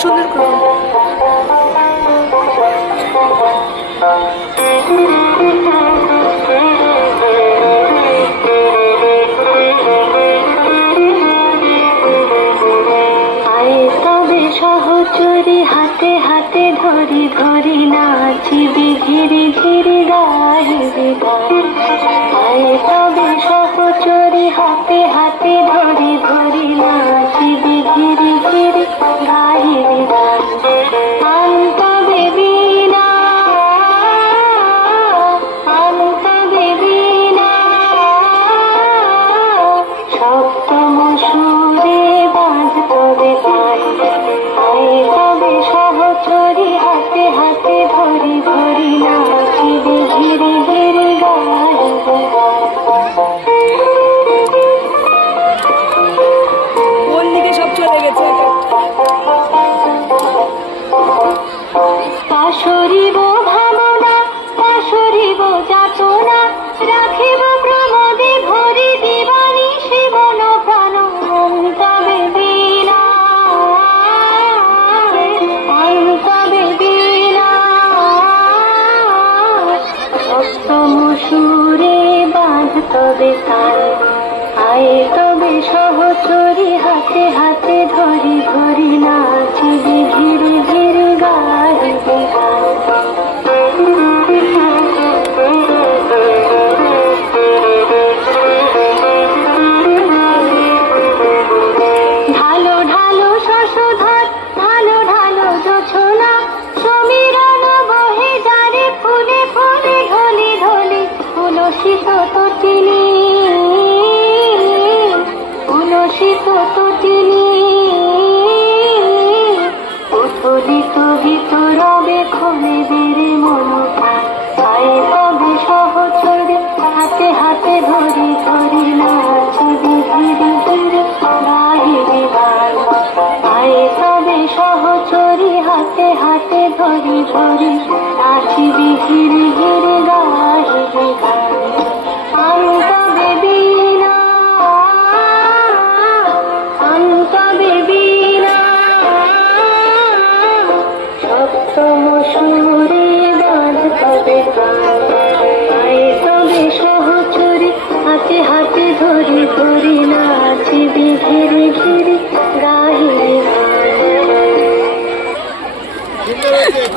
সুন্দর করে। সহচরি হাতে হাতে ধরি ধরি নাচিবি ধীরে ধীরে গাইবি গান। আয় তবে সহচরি হাতে হাতে ধরি ধরি নাচিবি ধীরে ধীরে গাইবি গান। আনতাবে বীণা আনতাবে বীণা সপ্তম সুরে বাজতবে তাই। তবে সহচরি হাতে হাতে ধরি ধরি নাচিবি ধীরে ধীরে গাইবি গান। কোন দিকে সব চলে গেছে? পাশরিব ভাবনা পাশরিব যাতনা রাখিব প্রমোদে ভরি দিবানি শিবন প্রাণ। তবে বীণা তবে বীণা সপ্তম সুরে বাজতবে তাই। আয় তবে সহচরি হাতে হাতে ধরি ধরি নাচিবি ধীরে ধীরে গাইবি গান। ঢালো ঢালো শশধর ঢালো ঢালো জোছনা সমীরণ বহে যারে ফুলে ফুলে ঢলে ঢলে। তুলসিত তটিনী তুলসিত তটিনী উথলিত গীত রবে খোলে বেড়ে মনটা। আয় তবে সহচরে হাতে হাতে ধরি ধরি নাচিবি ধীরে ধীরে গাইবি গান। আয় তবে সহচরি হাতে হাতে ধরি ধরি নাচিবি ধীরে ধীরে গাইবি গান। আনতবে বীণা আনতবে বীণা সপ্তম সুরে বাজতবে গান।